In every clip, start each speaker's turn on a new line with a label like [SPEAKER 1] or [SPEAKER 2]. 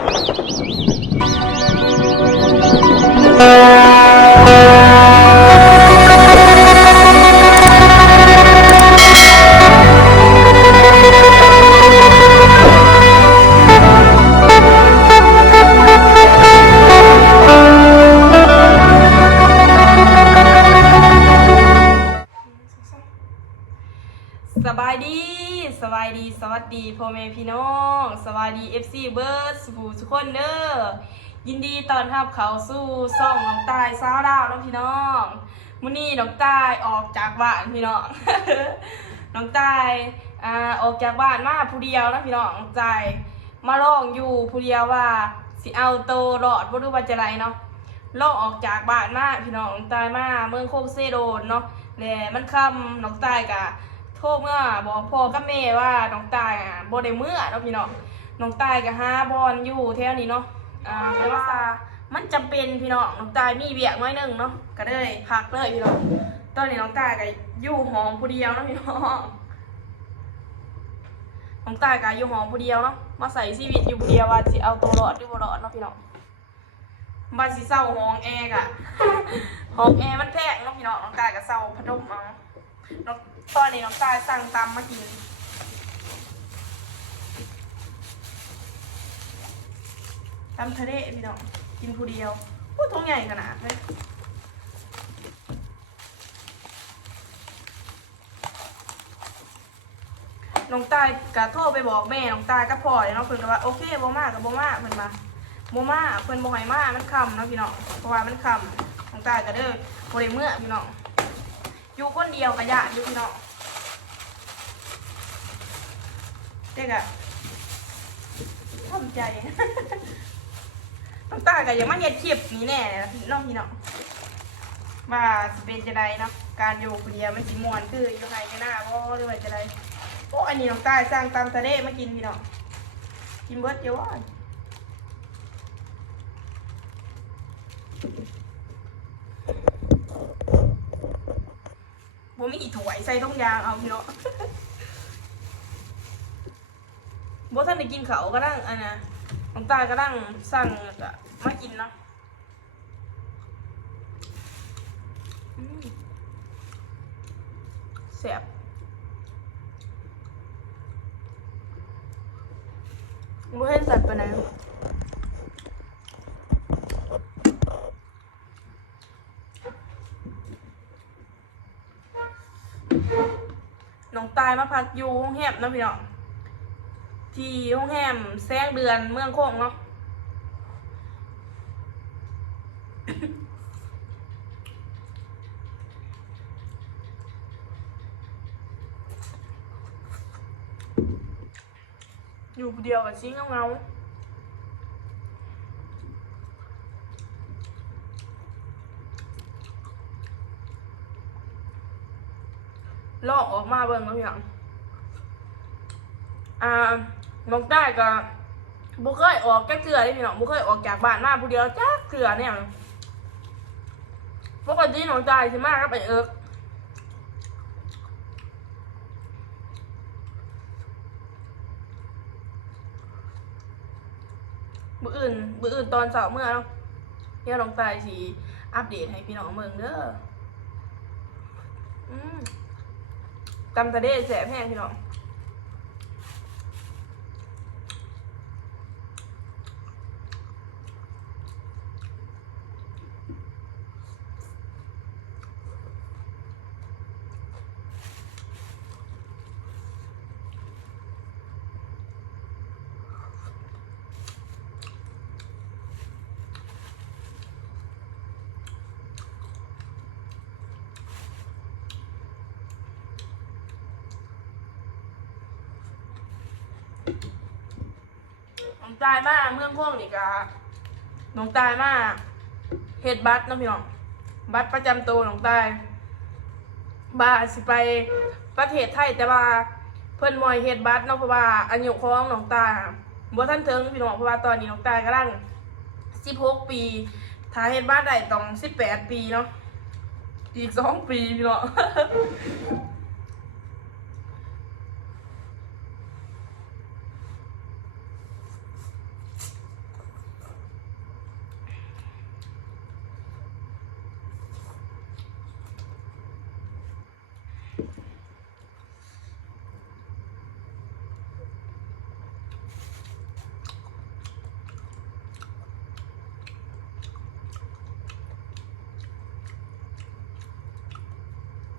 [SPEAKER 1] Thank you. สบายดีสบายดี สวัสดีพ่อแม่พี่น้องสบายดี FC เบิร์ดสู่ทุกคนเด้อยินดีตอนรับเขาสู่ซ่องน้องตายสาวดาวน้องพี่น้องมื้อนี้น้องตายออกจากบ้านพี่น้อง น้องตายอ่าออกจากบ้านมาผู้เดียวนะพี่น้องน้องตายมาลองอยู่ผู้เดียวว่าสิเอาโตรอดบ่รู้ว่าจะไรเนาะลอกออกจากบ้านมาพี่น้องน้องตายมาเมืองโคกเซโดนเนาะและมันคำน้องตายกะ โทษเมื่อบอกพ่อกับแม่ว่าน้องตายอะบ่ได้เมื่อเนาะพี่น้องน้องตายกะหาบอลอยู่แถวนี้เนาะอ่าแต่ว่ามันจำเป็นพี่น้องน้องตายมีเบียกน้อยหนึงเนาะก็เลยพักเลยพี่น้องตอนนี้น้องตายกะอยู่หอมผู้เดียวเนาะพี่น้องน้องตายกะอยู่หอมผู้เดียวเนาะมาใส่ชีวิตอยู่ผู้เดียวว่าสิเอาตัวรอดหรือบ่รอดเนาะพี่น้องบาสิเศร้าห้องแอร์กะห้องแอร์มันแพงเน้องพี่น้องน้องกายกับเศร้าพัดลมเอาน้อง ตอนนี้น้องกายสั่งตำมากินตำทะเลพี่น้องกินผู้เดียวพูดท้องใหญ่ขนาดเลยน้องตายกะโทรไปบอกแม่น้องตายก็พอเลยเนาะเพิ่นก็ว่าโอเคบ่มากับบ่มาเพิ่นมาโมมาเพิ่นบ่ให้มากมันคำนะพี่น้องเพราะว่ามันคำของตายก็เด้อบ่ได้เมื่อพี่น้อง อยู่คนเดียวก็ยาอยู่พี่น้องเด็กอะทำใจน้องตาก็ยังมาเฮ็ดคลิปนี้แน่เลยนะพี่น้องพี่น้องว่าสเป็นจะไดเนาะการอยู่คนเดียวมันสิมวนคืออยู่ไห้กันหน้าบ่หรือว่าจะไดโอ้อันนี้น้องตายสร้างตามทะเลมากินพี่น้องกินเบิร์ดเยอะว่ะ มีถวยใส่ต้มยางเอาเนาะบ่ท่านได้กินเขาก็ดังอันนะน้องตาก็ดังสั่งก็มากินเนาะแซ่บบ่เห็นสัตว์ปานไห น้องตายมาพักอยู่ห้องแฮมนะพี่น้องที่ห้องแฮมแซงเดือนเมืองโค้งเนาะอยู่เดียวกับชิ้งเงา ลอกออกมาเบิ่งเนาะพี่น้องอ่าน้องได้ก็บุเคยออกแก้เกลือเลยพี่น้องบุเคยออกจากบ้านมาผู้เดียวจ้าเกลือเนี่ยปกติน้องได้สิมากก็ไปเอิกมืออื่นมืออื่นตอนเสาร์เมื่อเนาะเดี๋ยน้องตายสิอัปเดตให้พี่น้องเมืองเด้ออืม ตำตะเด้แสบแห้งพี่น้อง น้องตายมากเมืองพวกนี่กะน้องตายมากเฮ็ดบัตรนะพี่น้องบัตรประจำตัวน้องตายบาสิไปประเทศไทยแต่ว่าเพิ่นมอยเฮ็ดบัตรเนาะเพราะว่าอายุของน้องตายบ่ทันเถึงพี่น้องเพราะว่าตอนนี้น้องตายกำลัง16 ปีถ้าเฮ็ดบัตรได้ต้อง18 ปีเนาะอีก 2 ปีพี่น้อง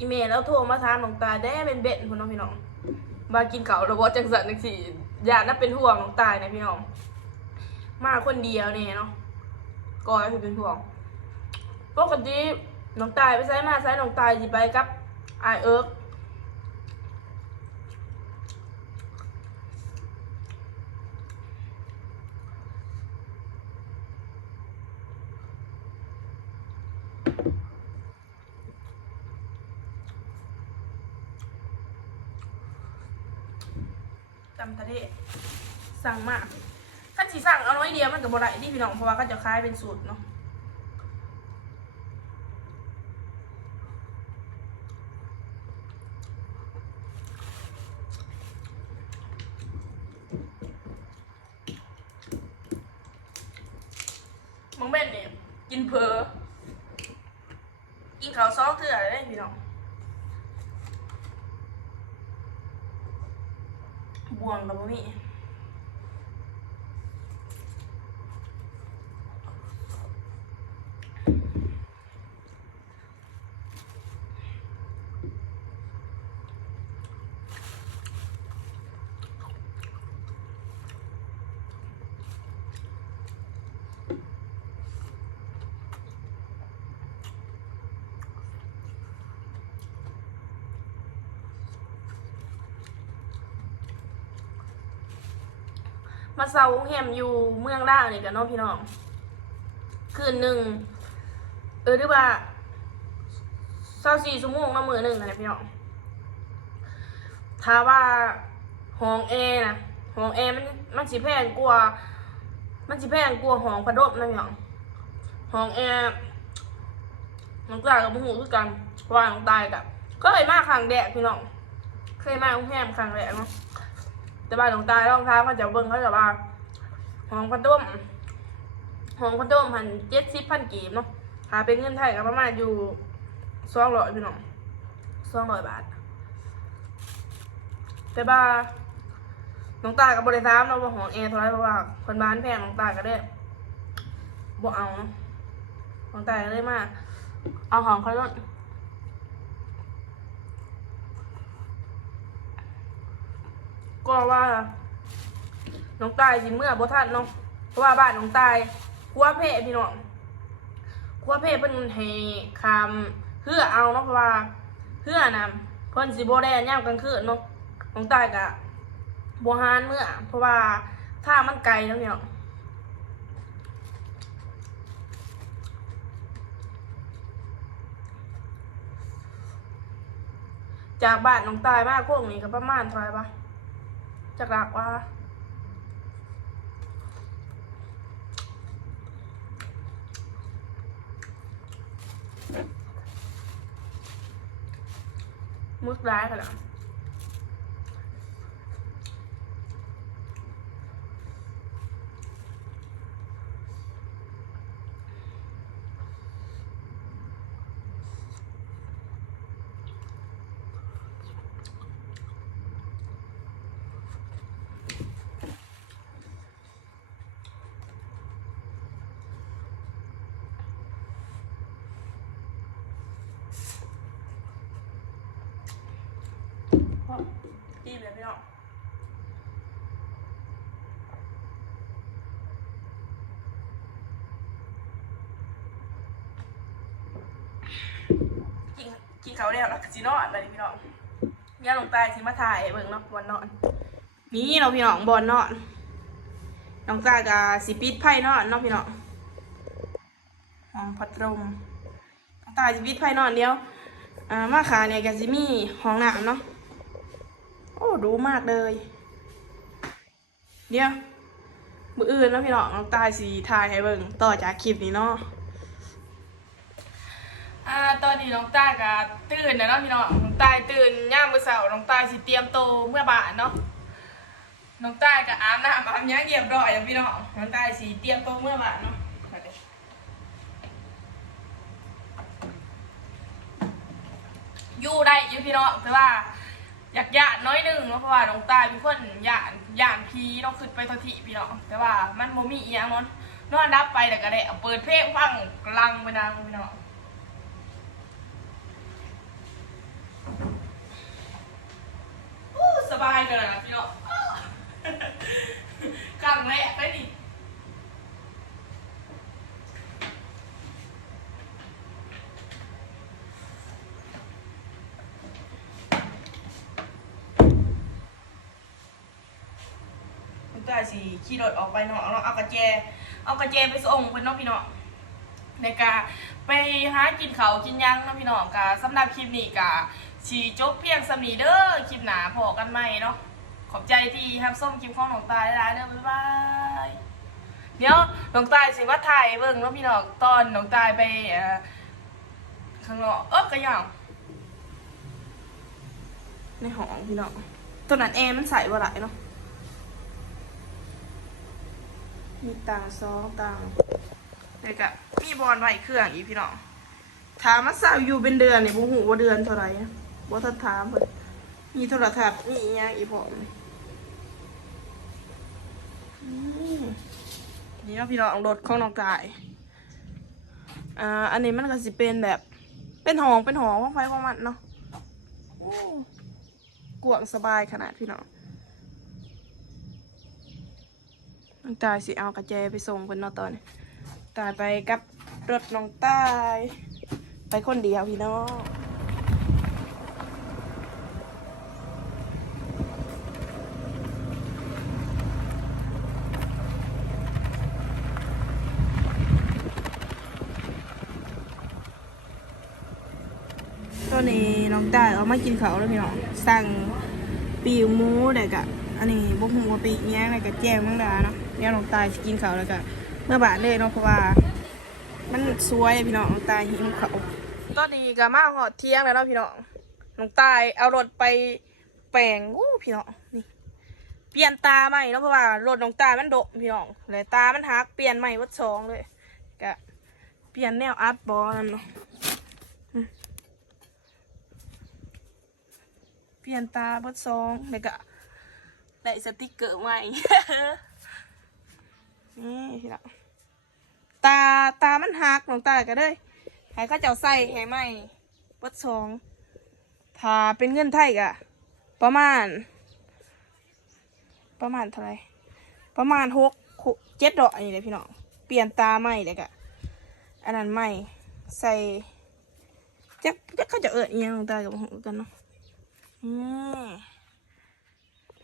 [SPEAKER 1] อีเมลแล้วโทรมาถามน้องตายได้เป็นเบ็ดคุณน้องพี่น้องมากินเก่าแล้วว่าจังสันจังสี่อย่าน่าเป็นห่วงน้องตายนะพี่น้องมาคนเดียวเนี่ยเนาะก็คือเป็นห่วงปกติน้องตายไปใช้มาใช้น้องตายสิไปกับ ไอายเอิร์กจำทะเลสั่งมาท่านสีสั่งเอาน้อยเดียวมันกับบไรที่พี่น้องเพราะว่าก็จะคล้ายเป็นสูตรเนาะ มึงเบ็ดเนี่ยกินเพอ กินข้าวซองเถื่อได้พี่น้องบวงกับบ่มี มาเซาแฮมอยู่เมืองล่างนี่กันเนาะพี่น้อง คืนหนึ่งเออหรือว่าเศร้าสี่ชั่วโมงเนาะมือหนึ่งนะพี่น้องถ้าว่าห้องแอร์นะห้องแอร์มันมันสิแพงกว่ามันสิแพงกว่าห้องพัดลมนะพี่น้องห้องแอร์น้องตายกับมูหูคือกันเพราะว่าน้องตายกับก็เคยมาครั้งแรกพี่น้อง เคยมาโรงแรมครั้งแรกเนาะ แต่บ้านของตายรองเท้าเขาจะเบิ่งเขาจะว่าห้องพัดลมห้องพัดลมพันเจ็ดสิบพันกีบเนาะหาเป็นเงินไทยก็ประมาณอยู่สองร้อยพี่น้องสองร้อยบาท แต่บ้าน้องตากับบริษัทเนาะว่าห้องแอร์เท่าไรเพราะว่าคนบ้านแพงน้องตาก็ได้บ่เอาเนาน้องตาก็ได้มากเอาห้องเขาลด ก็ว่า น้องตายสิเมื่อบ่ทันเนาะเพราะว่าบ้านน้องตายกลัวเพพี่น้องกลัวเพเพิ่นให้คำเพื่อเอาเนาะเพราะว่าเพื่อนะเพิ่นสิบ่ได้ย่ามกลางคืนเนาะน้องตายก็บ่ฮานเมื่อ เพราะว่าถ้ามันไกลแล้วพี่น้องจากบ้านน้องตายมากพวกนี้ก็ประมาณเท่าไหร่ปะ จากหลักว่ามึกร้ายกันแล้ว กินกินเขาวแล้วแล้วก็สินอนเลยพี่น้องย่าลงใตายสิมาถ่ายเบิ่งเนาะบอนนอน นี่เราพี่น้องบอนนอนน้องตากับสิปิดไพ่นอนเนาะพี่น้องห้องพัดลมน้องตายสิปิดไพ่นอนเดียวอ่ามาขาเนี่ยก็สิมีห้องน้ำเนาะโอ้ดูมากเลย เดี๋ยวมืออื่นเนาะพี่น้องน้องตายสีทายให้เบิ่งต่อจากคลิปนี้เนาะ ตอนนี้น้องตายก็ตื่นแล้วเนาะพี่น้องน้องตายตื่นย่ามมือเช้าน้องตายสิเตรียมโตเมื่อบ่ายเนาะน้องตายก็อาบน้ำอาบน้ำเรียบร้อยแล้วพี่น้องน้องตายสิเตรียมโตเมื่อบ่ายเนาะอยู่ได้อยู่พี่น้องแต่ว่าอยากหยานน้อยหนึ่งเพราะว่าน้องตายเป็นคนหย่านย่านพีเนาะขึ้นไปททีพี่น้องแต่ว่ามันโมมีอียังนนอนรับไปแต่ก็ได้เอาเปิดเพลงฟังกลังไปดังพี่น้องอู้ส บายกันนะพี่น้องกลางแรกเลยดิคุณตาสิขี่รถออกไปเนาะเอาเอากระแจเอากระแจไปส่งเพิ่อนเนาะพี่น้องในกาไปหากินเขากินยังเนาะพี่น้องกาสำหรับคลิปนี้กา สีจบเพียงสำนีเด้อคลิปหนาพอกันใหม่เนาะขอบใจที่รับส้มคลิปของน้องตายหลายๆเด้อบ๊ายบายเดี๋ยวน้องตายสิว่าถ่ายเบิ่งเนาะพี่น้องตอนน้องตายไปข้างนอกเอ๊ะกระย่างในห้องพี่น้องตัวนั้นแอร์มันใส่บ่หลายเนาะมีตังค์สองตังแล้วก็มีบอลไว้เครื่องอีพี่น้องถามมาสาวอยู่เป็นเดือนเนี่ยบ่หูว่าเดือนเท่าไหร่ บ่ทันถามเพิ่นมีโทรทัศน์มีอีหยังอีกพร้อมนี่เนาะพี่น้องรถของน้องกายอ่าอันนี้มันก็สิเป็นแบบ เป็นหองเป็นหองของไฟของมันเนาะโอ้กวางสบายขนาดพี่น้องน้องตายสิเอากระแจไปส่งเพิ่นเนาะตอนนี้ตายไปกับรถน้องตาย ไปคนเดียวพี่น้อง อนนี้น้องตายเอามากินเขาแล้วพี่น้องสั่งปีกหมูเด็กอะอันนี้บุกหูว่าปีกแย้งอะไรกับแจงมังดาเนาะเดี๋ยน้องตายกินเขาแล้วก็เมื่อบาทเลยเนาะเพราะว่า มันสวยพี่น้องน้องตายหิวเขาตอนนี้ก็มาหอดเที่ยงแล้วเนาะพี่น้องน้องตายเอารถไปแปลงโอ้พี่น้องนี่เปลี่ยนตาใหม่เนาะเพราะว่ารถน้องตายมันโดพี่น้องเลยตามันหักเปลี่ยนใหม่วัดสองเลยก็เปลี่ยนแนวอาร์ตบอลนั่นเนาะอืม เปลี่ยนตาวัดสองแล้วก็ได้สติกเกอร์ใหม่ นี่พี่น้องตาตามันหักหลวงตาก็เลยให้เขาเจ้าใส่ให้ไหมวัดสองถ้าเป็นเงินไทยกะประมาณ ประมาณเท่าไหรประมาณหกเจ็ดดอกอันนี้เลยพี่น้องเปลี่ยนตาใหม่เลยกะอันนั้นใหม่ใส่จักจักเขาจะเอิดอิหยังหลวงตากับกันเนาะ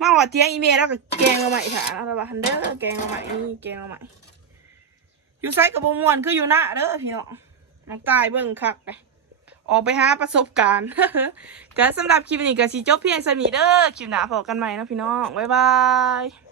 [SPEAKER 1] มาว่าเทียงอีเมลแล้วก็แกงมาใหม่ค่ะแล้วว่าฮันเดอร์แกงมาใหม่นี่แกงมาใหม่อยู่ไซกับบมวนคืออยู่หน้าเด้อพี่น้องน้องตายเบิ่งคักไปออกไปหาประสบการณ์ก็สำหรับคลิปนี้ก็สิจบเพียงสมีเด้อคลิปหน้าพบกันใหม่นะพี่น้องบ๊ายบาย